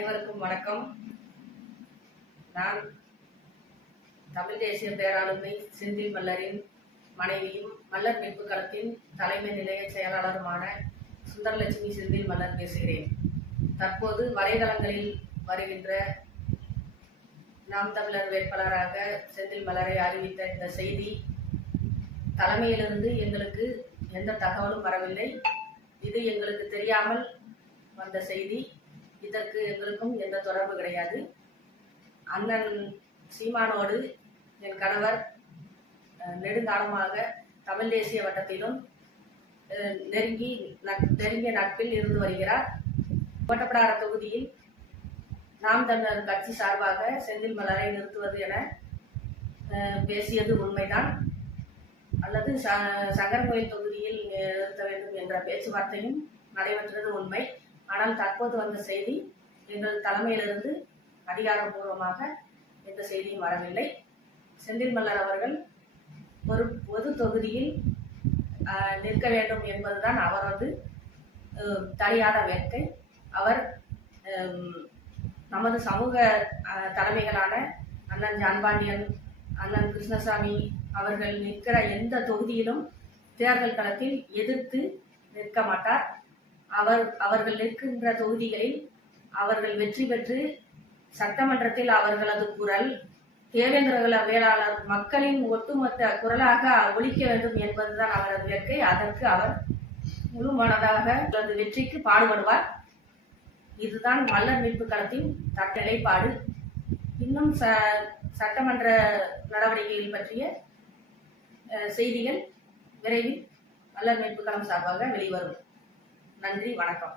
அனைவருக்கும் வணக்கம். நான் தமிழ் தேசிய பேராளுமை செந்தில் மல்லரின் மனைவியும் மல்லர் மீட்பு களத்தின் தலைமை நிலைய செயலாளருமான சுந்தரலட்சுமி செந்தில் மல்லர் பேசுகிறேன். தற்போது வலைதளங்களில் வருகின்ற நாம் தமிழர் வேட்பாளராக செந்தில் மல்லரை அறிவித்த இந்த செய்தி தலைமையிலிருந்து எங்களுக்கு எந்த தகவலும் வரவில்லை. இது எங்களுக்கு தெரியாமல் வந்த செய்தி. இதற்கு எங்களுக்கும் எந்த தொடர்பு கிடையாது. அண்ணன் சீமானோடு என் கணவர் நெடுங்காலமாக தமிழ் தேசிய வட்டத்திலும் நெருங்கிய நட்பில் இருந்து வருகிறார். ஓட்டப்படார தொகுதியில் நாம் தமிழர் கட்சி சார்பாக செந்தில் மல்லரை நிறுத்துவது என பேசியது உண்மைதான், அல்லது சங்கரன்கோயில் தொகுதியில் நிறுத்த வேண்டும் என்ற பேச்சுவார்த்தையும் நடைபெற்றது உண்மை. ஆனால் தற்போது வந்த செய்தி எங்கள் தலைமையிலிருந்து அதிகாரப்பூர்வமாக எந்த செய்தியும் வரவில்லை. செந்தில் மல்லர் அவர்கள் ஒரு பொது தொகுதியில் நிற்க வேண்டும் என்பதுதான் அவரது தனியான வேட்கை. அவர் நமது சமூக தலைமைகளான அண்ணன் ஜான்பாண்டியன், அண்ணன் கிருஷ்ணசாமி அவர்கள் நிற்கிற எந்த தொகுதியிலும் தேர்தல் களத்தில் எதிர்த்து நிற்க மாட்டார். அவர்கள் நிற்கின்ற தொகுதிகளில் அவர்கள் வெற்றி பெற்று சட்டமன்றத்தில் அவர்களது குரல் தேவேந்திர வேளாளர் மக்களின் ஒட்டுமொத்த குரலாக ஒலிக்க வேண்டும் என்பதுதான் அவரது வேட்கை. அதற்கு அவர் முழு மனதாக அவரது வெற்றிக்கு பாடுபடுவார். இதுதான் மல்லர் மீட்பு களத்தின் நிலைப்பாடு. இன்னும் சட்டமன்ற நடவடிக்கைகள் பற்றிய செய்திகள் விரைவில் மல்லர் மீட்பு களம் சார்பாக வெளிவரும். நன்றி, வணக்கம்.